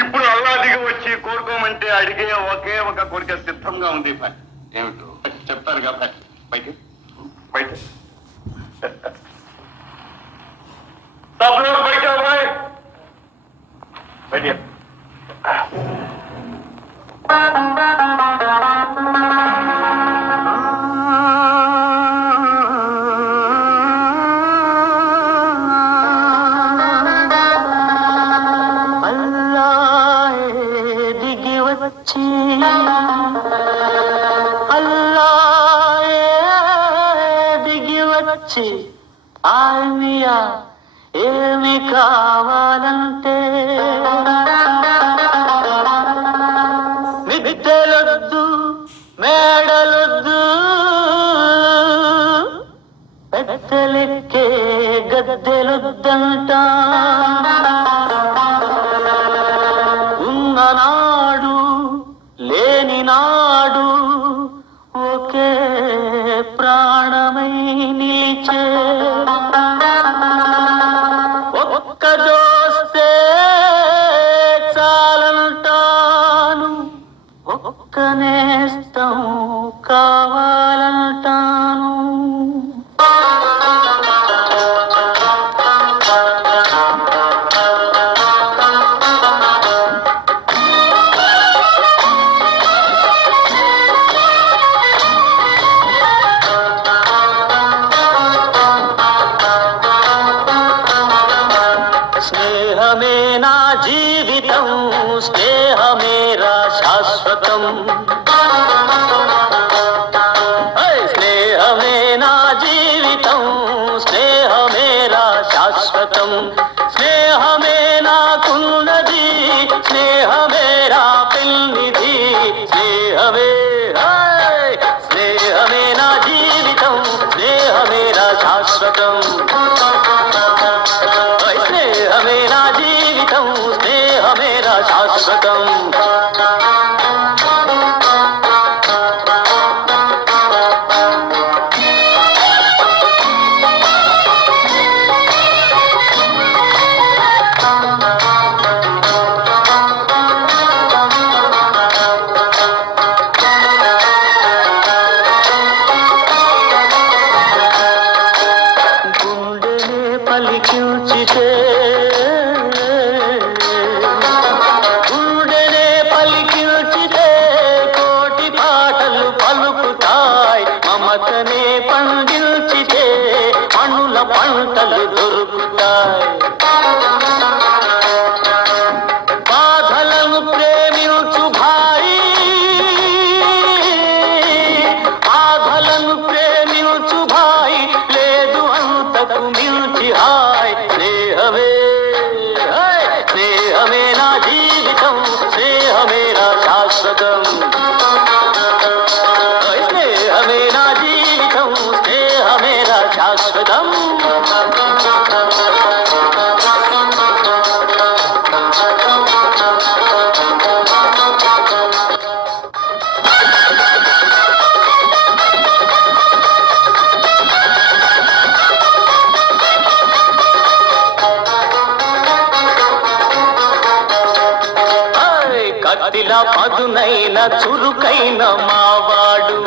ఇప్పుడు అల్లా దిగి వచ్చి కోరుకోమంటే అడిగే ఒకే ఒక కోరిక సిద్ధంగా ఉంది భాయ్. ఏమిటో చెప్తారుగా భాయ్. బయట బయట सब लोग बैठे हो भाई, बैठिए। ఆల్మియా ఏమి కావాలంటే మిద్దెలొద్దు మేడలొద్దు పెద్దలెక్కే గద్దెలొద్దంట ఉన్ననాడు లేని నాడు ఒకే ప్రాణమై నిలిచే ఒక్క దోస్తే చాలంటాను, ఒక్క నేస్తం కావాలంటాను. స్నేహమే నా జీవితం, స్నేహమేరా శాశ్వతం. స్నేహమే నా జీవితం, స్నేహమేరా శాశ్వతం. స్నేహమే నాకున్నది, స్నేహమేరా పెన్నిధి. స్నేహమే స్నేహమే నా జీవితం, స్నేహమేరా శాశ్వతం. స్నేహమే నా జీవితం, స్నేహమేరా శాశ్వతం. గుండెనే పలికించితే కోటి పాటలు పలుకుతాయి. మమతనే పండించితే మనుల పంటలు దొరుకుతాయి. బాధలను ప్రేమించు భాయి, బాధలను ప్రేమించు భాయి, లేదు అంతకు మించి హాయ్. స్నేహమే స్నేహమే నా జీవితం, స్నేహమేరా శాశ్వతం. స్నేహమే నా జీవితం, స్నేహమేరా శాశ్వతం. కత్తిలా పదునైన చురుకైన మావాడు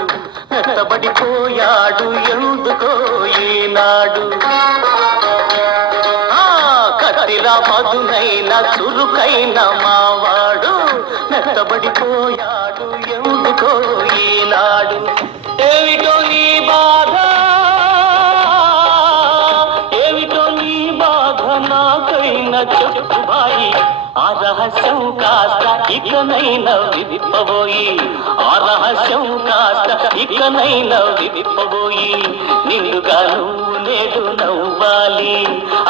మెత్తబడిపోయాడు ఎందుకో ఈనాడు. కత్తిలా పదునైన చురుకైన మావాడు మెత్తబడిపోయాడు ఎందుకో ఈనాడు. ఏమిటో నీ బాధ, ఏమిటో నీ బాధ నాకైనా చెప్పు బాయి. ఆ రహస్యం కాస్త ఇకనైనా విప్పబోయి, ఆ రహస్యం కాస్త ఇకనైనా విప్పబోయి. నిండుగా నువ్వు నేడు నవ్వాలి,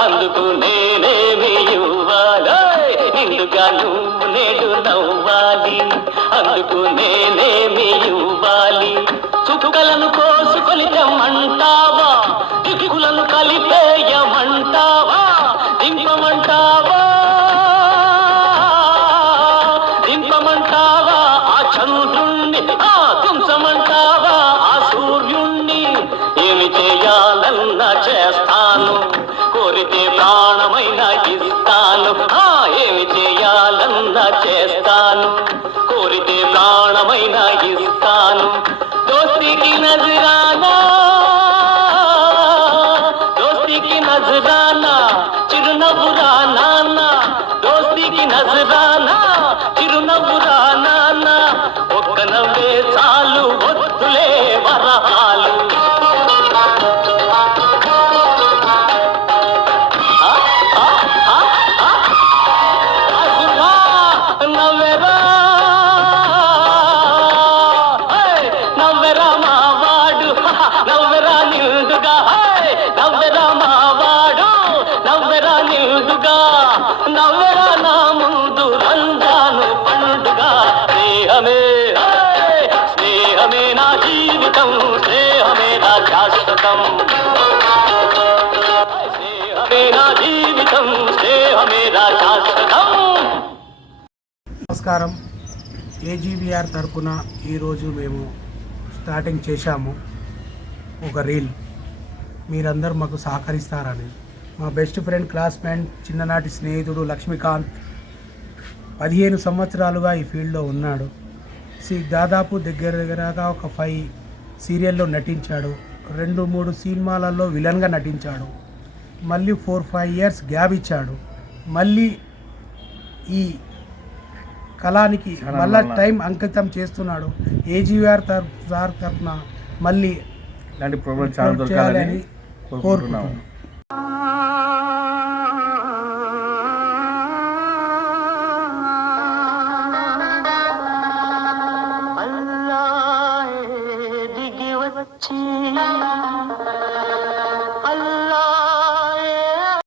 అందుకు నేనేమి ఇవ్వాలి. నిండుగా నువ్వు నేడు నవ్వాలి, అందుకు నేనేమి ఇవ్వాలి. చుక్కలను కోసుకొని తెమ్మంటావా, దిక్కులను కలిపేయమంటావా, దింపమంటావా, దింపమంటావా ఆ చంద్రుణ్ణి, తుంచమంటావా ఆ సూర్యుణ్ణి. ఏమి చేయాలన్నా చేస్తాను, కోరితే ప్రాణమైన ఇస్తాను. ఏమి చేయాలి ఏమన్నా చేస్తాను, కోరితే ప్రాణమైన ఇస్తాను. దోస్తికి నజరానా, దోస్తికి నజరానా, చిరునవ్వురా నాన్న, దోస్తికి నజరానా, చిరునవ్వురా నాన్న. ఒక్క నవ్వే చాలు, వద్దులే వరహాలు. నవ్వెరా నవ్వెరా మావాడు, నవ్వెరా నిండుగా, నవ్వెరా మావాడు, నవ్వెరా నిండుగా, నవ్వెరా నా ముందు రంజాను పండుగ. స్నేహమే స్నేహమే నా జీవితం, స్నేహమే నా శాశ్వతం, స్నేహమే నా జీవితం, స్నేహమే నా శాశ్వతం. నమస్కారం. ఏజీవీఆర్ తరపున ఈరోజు మేము స్టార్టింగ్ చేశాము ఒక రీల్. మీరందరూ మాకు సహకరిస్తారని. మా బెస్ట్ ఫ్రెండ్, క్లాస్మేట్, చిన్ననాటి స్నేహితుడు లక్ష్మీకాంత్ 15 సంవత్సరాలుగా ఈ ఫీల్డ్లో ఉన్నాడు. దాదాపు దగ్గరగా ఒక 5 సీరియల్లో నటించాడు. 2-3 సినిమాలలో విలన్గా నటించాడు. మళ్ళీ 4-5 ఇయర్స్ గ్యాప్ ఇచ్చాడు. మళ్ళీ ఈ కళానికి మళ్ళా టైం అంకితం చేస్తున్నాడు. ఏజీవీఆర్ తరఫున మళ్ళీ ఇలాంటి ప్రోగ్రామ్ చేయాలని కోరుకుంటున్నాము. అల్లాహే దిగి వచ్చి